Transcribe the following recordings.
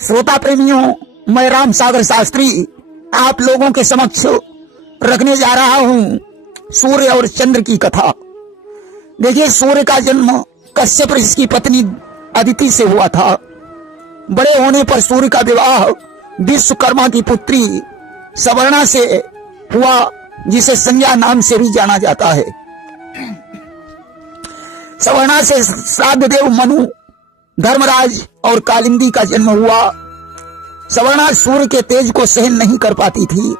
श्रोता प्रेमियों, मैं राम सागर शास्त्री आप लोगों के समक्ष रखने जा रहा हूं सूर्य और चंद्र की कथा। देखिए, सूर्य का जन्म कश्यप ऋषि की पत्नी अदिति से हुआ था। बड़े होने पर सूर्य का विवाह विश्वकर्मा की पुत्री सवर्णा से हुआ, जिसे संज्ञा नाम से भी जाना जाता है। सवर्णा से श्राद्ध देव मनु, धर्मराज और कालिंदी का जन्म हुआ। सवर्णा सूर्य के तेज को सहन नहीं कर पाती थी,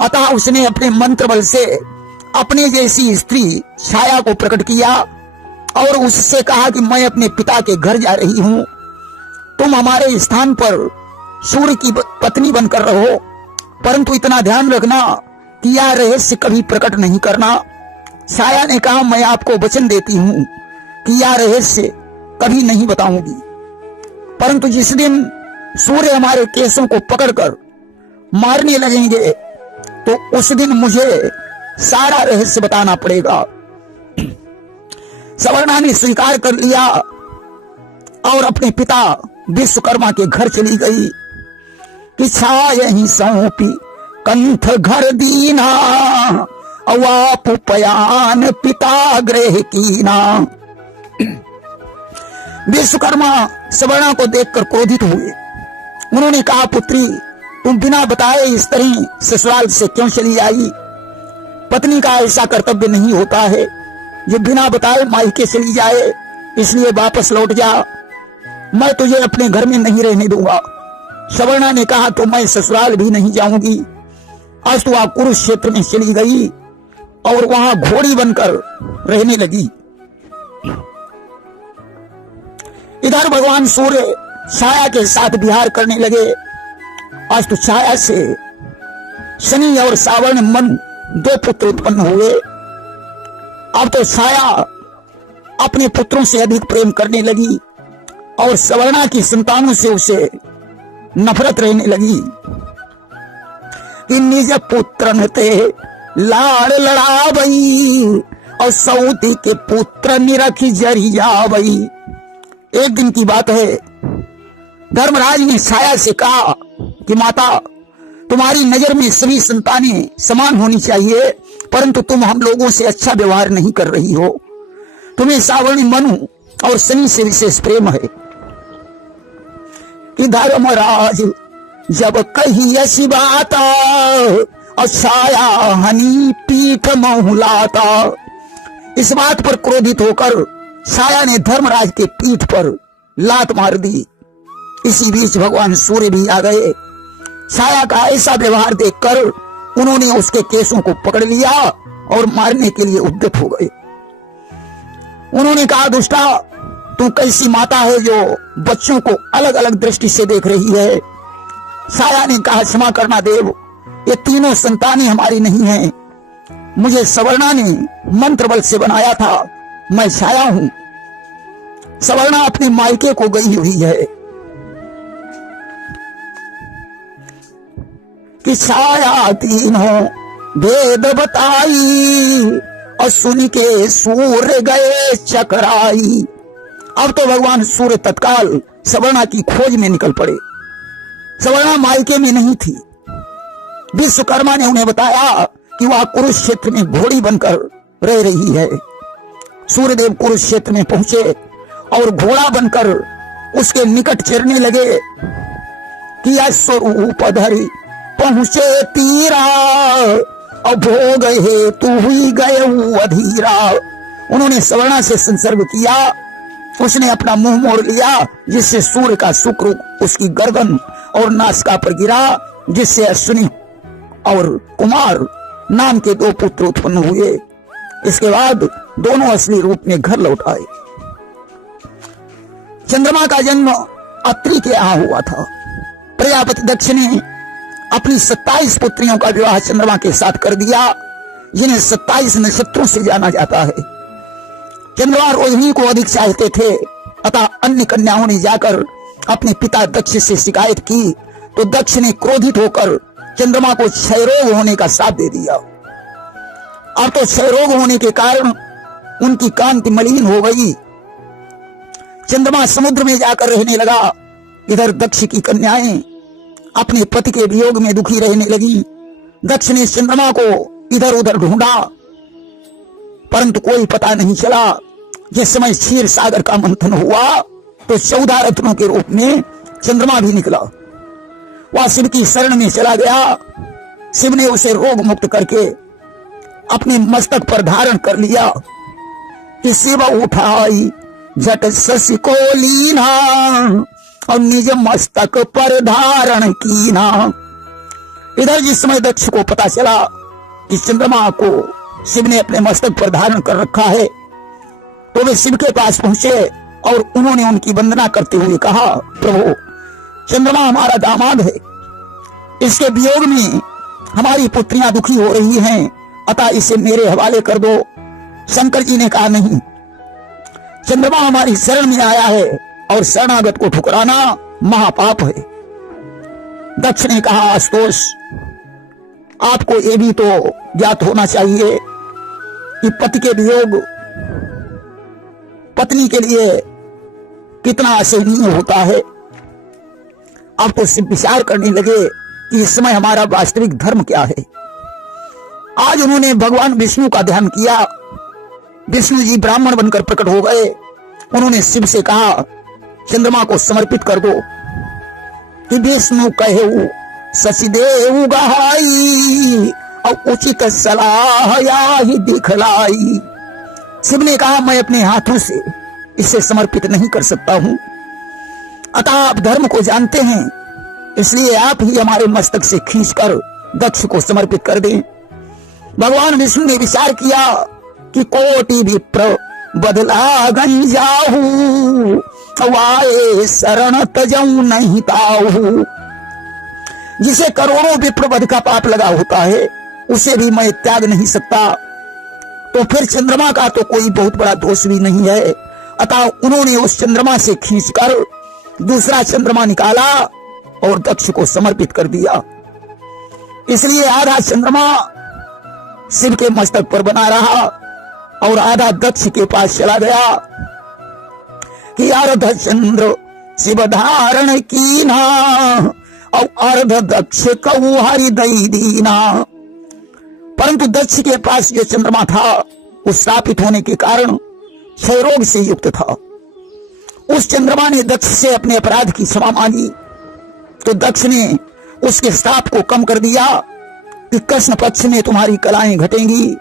अतः उसने अपने मंत्र बल से अपने जैसी स्त्री छाया को प्रकट किया और उससे कहा कि मैं अपने पिता के घर जा रही हूं, तुम हमारे स्थान पर सूर्य की पत्नी बनकर रहो, परंतु इतना ध्यान रखना कि यह रहस्य कभी प्रकट नहीं करना। छाया ने कहा, मैं आपको वचन देती हूं कि यह रहस्य कभी नहीं बताऊंगी, परंतु जिस दिन सूर्य हमारे केसों को पकड़कर मारने लगेंगे तो उस दिन मुझे सारा रहस्य बताना पड़ेगा। सवर्णा ने स्वीकार कर लिया और अपने पिता विश्वकर्मा के घर चली गई कि छाया ही सौंपी कंठ घर दीना, अवाप पयान पिता गृह कीना। विश्वकर्मा सवर्णा को देखकर क्रोधित हुए। उन्होंने कहा, पुत्री, तुम बिना बताए इस तरह ससुराल से क्यों चली आई? पत्नी का ऐसा कर्तव्य नहीं होता है जो बिना बताए मायके चली जाए, इसलिए वापस लौट जा, मैं तुझे अपने घर में नहीं रहने दूंगा। सवर्णा ने कहा, तो मैं ससुराल भी नहीं जाऊंगी। आज तो वह कुरुक्षेत्र में चली गई और वहां घोड़ी बनकर रहने लगी। इधर भगवान सूर्य छाया के साथ विहार करने लगे। आज तो छाया से शनि और सावर्ण मन दो पुत्र उत्पन्न हुए। अब तो छाया अपने पुत्रों से अधिक प्रेम करने लगी और सवर्णा की संतानों से उसे नफरत रहने लगी कि निज पुत्र ते लाड़ लड़ावई और सऊती के पुत्र निरखी जरी जावई। एक दिन की बात है, धर्मराज ने छाया से कहा कि माता, तुम्हारी नजर में सभी संतानें समान होनी चाहिए, परंतु तुम हम लोगों से अच्छा व्यवहार नहीं कर रही हो। तुम्हें सावर्णी मनु और शनि से विशेष प्रेम है। कि धर्मराज जब कही ऐसी बात और छाया हनी पीठ महुलाता। इस बात पर क्रोधित होकर छाया ने धर्मराज के पीठ पर लात मार दी। इसी बीच भगवान सूर्य भी आ गए। छाया का ऐसा व्यवहार देखकर उन्होंने उसके केसों को पकड़ लिया और मारने के लिए उद्यत हो गए। उन्होंने कहा, दुष्टा, तू कैसी माता है जो बच्चों को अलग अलग दृष्टि से देख रही है? छाया ने कहा, क्षमा करना देव, ये तीनों संतानें हमारी नहीं हैं। मुझे सवर्णा ने मंत्र बल से बनाया था, मैं छाया हूं। सवर्णा अपने मायके को गई हुई है। कि छाया तीनों भेद बताई और सुन के सूर्य गए चकराई। अब तो भगवान सूर्य तत्काल सवर्णा की खोज में निकल पड़े। सवर्णा मायके में नहीं थी। विश्वकर्मा ने उन्हें बताया कि वह कुरुक्षेत्र में घोड़ी बनकर रह रही है। सूर्यदेव कुरुक्षेत्र में पहुंचे और घोड़ा बनकर उसके निकट चरने लगे कि स्वरूप धरी पहुंचे तीरा और भोग हे तू हुई गए अधीरा। उन्होंने सवर्णा से संसर्ग किया। उसने अपना मुंह मोड़ लिया, जिससे सूर्य का शुक्र उसकी गर्दन और नासिका पर गिरा, जिससे अश्विनी और कुमार नाम के दो पुत्र उत्पन्न हुए। इसके बाद दोनों असली रूप में घर लौट आए। चंद्रमा का जन्म अत्रि के यहाँ हुआ था। प्रजापति दक्ष ने अपनी 27 पुत्रियों का विवाह चंद्रमा के साथ कर दिया, जिन्हें 27 नक्षत्रों से जाना जाता है। चंद्रमा रोहिणी को अधिक चाहते थे, अतः अन्य कन्याओं ने जाकर अपने पिता दक्ष से शिकायत की तो दक्ष ने क्रोधित होकर चंद्रमा को क्षय रोग होने का श्राप दे दिया। अब तो क्षय रोग होने के कारण उनकी कांति मलिन हो गई। चंद्रमा समुद्र में जाकर रहने लगा इधर दक्ष की कन्याएं अपने पति के वियोग में दुखी रहने लगी। दक्ष ने चंद्रमा को इधर उधर ढूंढा, परंतु कोई पता नहीं चला। जिस समय क्षीर सागर का मंथन हुआ तो 14 रत्नों के रूप में चंद्रमा भी निकला। वह शिव की शरण में चला गया। शिव ने उसे रोग मुक्त करके अपने मस्तक पर धारण कर लिया। शिव उठाई जट शशि को लीना और निज मस्तक पर धारण कीना। इधर जिस समय दक्ष को पता चला कि चंद्रमा को शिव ने अपने मस्तक पर धारण कर रखा है, तो वे शिव के पास पहुंचे और उन्होंने उनकी वंदना करते हुए कहा, प्रभु, चंद्रमा हमारा दामाद है, इसके वियोग में हमारी पुत्रियां दुखी हो रही हैं, अतः इसे मेरे हवाले कर दो। शंकर जी ने कहा, नहीं, चंद्रमा हमारी शरण में आया है और शरणागत को ठुकराना महापाप है। दक्ष ने कहा, आशुतोष, आपको ये भी तो ज्ञात होना चाहिए कि पति के वियोग पत्नी के लिए कितना असहनीय होता है। अब तो सिर्फ विचार करने लगे कि इस समय हमारा वास्तविक धर्म क्या है। आज उन्होंने भगवान विष्णु का ध्यान किया। विष्णु जी ब्राह्मण बनकर प्रकट हो गए। उन्होंने शिव से कहा, चंद्रमा को समर्पित कर दो। कि विष्णु कहे शशिदेव गहाई और उचित सलाह याही दिखलाई। शिव ने कहा, मैं अपने हाथों से इसे समर्पित नहीं कर सकता हूं, अतः आप धर्म को जानते हैं, इसलिए आप ही हमारे मस्तक से खींचकर दक्ष को समर्पित कर दें। भगवान विष्णु ने विचार किया कि कोटि विप्र बदला गंजाहू वाए शरण तजऊ नहीं ताहू। जिसे करोड़ों विप्र वध का पाप लगा होता है, उसे भी मैं त्याग नहीं सकता, तो फिर चंद्रमा का तो कोई बहुत बड़ा दोष भी नहीं है। अतः उन्होंने उस चंद्रमा से खींचकर दूसरा चंद्रमा निकाला और दक्ष को समर्पित कर दिया। इसलिए आधा चंद्रमा शिव के मस्तक पर बना रहा और आधा दक्ष के पास चला गया कि अर्ध चंद्र शिव धारण कीना और अर्ध दक्ष कऊ हरिदई दीना। परंतु दक्ष के पास जो चंद्रमा था वो श्रापित होने के कारण क्षय रोग से युक्त था। उस चंद्रमा ने दक्ष से अपने अपराध की क्षमा मांगी, तो दक्ष ने उसके श्राप को कम कर दिया कि कृष्ण पक्ष में तुम्हारी कलाएं घटेंगी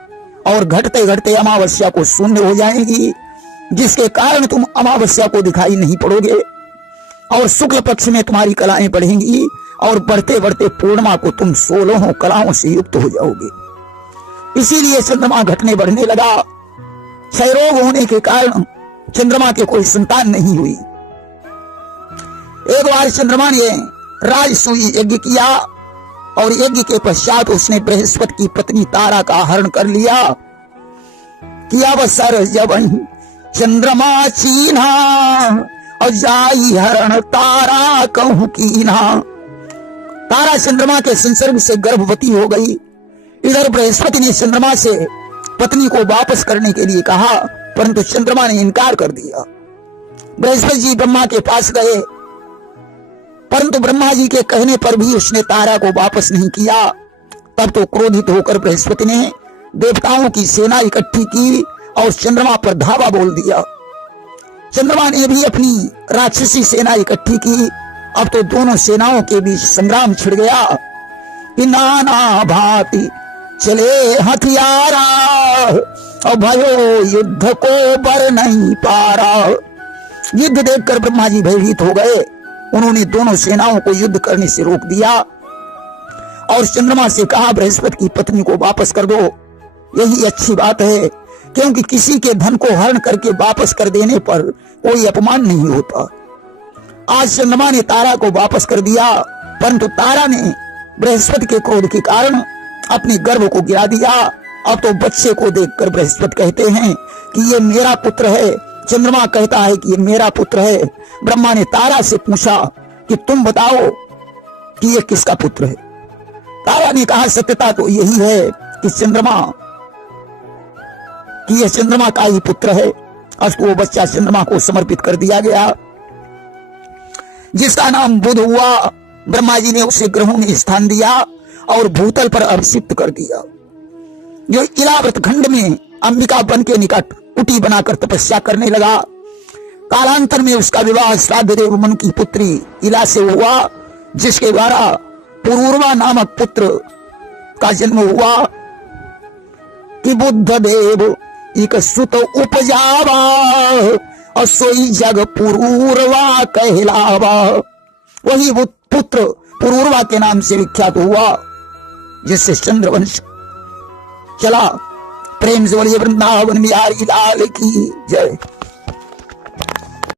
और घटते घटते अमावस्या को शून्य हो जाएगी, जिसके कारण तुम अमावस्या को दिखाई नहीं पड़ोगे, और शुक्ल पक्ष में तुम्हारी कलाएं बढ़ेंगी और बढ़ते बढ़ते पूर्णिमा को तुम 16 कलाओं से युक्त हो जाओगे। इसीलिए चंद्रमा घटने बढ़ने लगा। क्षय रोग होने के कारण चंद्रमा के कोई संतान नहीं हुई। एक बार चंद्रमा ने राजसूय यज्ञ किया और यज्ञ के पश्चात उसने बृहस्पति की पत्नी तारा का हरण कर लिया। किया अवसर जबन चंद्रमा चीन्हा और जाई हरण तारा कहूं कीन्हा। तारा चंद्रमा के संसर्ग से गर्भवती हो गई। इधर बृहस्पति ने चंद्रमा से पत्नी को वापस करने के लिए कहा, परंतु चंद्रमा ने इनकार कर दिया। बृहस्पति जी ब्रह्मा के पास गए, परंतु ब्रह्मा जी के कहने पर भी उसने तारा को वापस नहीं किया। तब तो क्रोधित होकर बृहस्पति ने देवताओं की सेना इकट्ठी की और चंद्रमा पर धावा बोल दिया। चंद्रमा ने भी अपनी राक्षसी सेना इकट्ठी की। अब तो दोनों सेनाओं के बीच संग्राम छिड़ गया कि नाना भांति चले हथियारा और भयो युद्ध को बर नहीं पारा। युद्ध देखकर ब्रह्मा जी भयभीत हो गए। उन्होंने दोनों सेनाओं को युद्ध करने से रोक दिया और चंद्रमा से कहा, बृहस्पति की पत्नी को वापस कर दो। यही अच्छी बात है, क्योंकि किसी के धन को हरण करके वापस कर देने पर कोई अपमान नहीं होता। आज चंद्रमा ने तारा को वापस कर दिया, परंतु तारा ने बृहस्पति के क्रोध के कारण अपने गर्भ को गिरा दिया। अब तो बच्चे को देखकर बृहस्पति कहते हैं कि ये मेरा पुत्र है। चंद्रमा कहता है कि ये मेरा पुत्र है। ब्रह्मा ने तारा से पूछा कि तुम बताओ कि ये किसका पुत्र है। तारा ने कहा, सत्यता तो यही है कि यह चंद्रमा का ही पुत्र है। अब तो वो बच्चा चंद्रमा को समर्पित कर दिया गया। जिसका नाम बुध हुआ। ब्रह्मा जी ने उसे ग्रहों में स्थान दिया और भूतल पर अभिषिक्त कर दिया। जो इलाव्रत खंड में अंबिका वन के निकट कुटी बनाकर तपस्या करने लगा। कालांतर में उसका विवाह श्राद्धदेव मनु की पुत्री इला से हुआ, जिसके द्वारा पुरूरवा नामक पुत्र का जन्म हुआ। कि बुद्ध देव एक सुत उपजावा और सोई जग पुरूरवा कहलावा। वही वो पुत्र पुरूरवा के नाम से विख्यात हुआ, जिससे चंद्रवंश चला। प्रेम से बोलिए वृंदावन बिहारी लाल की जय।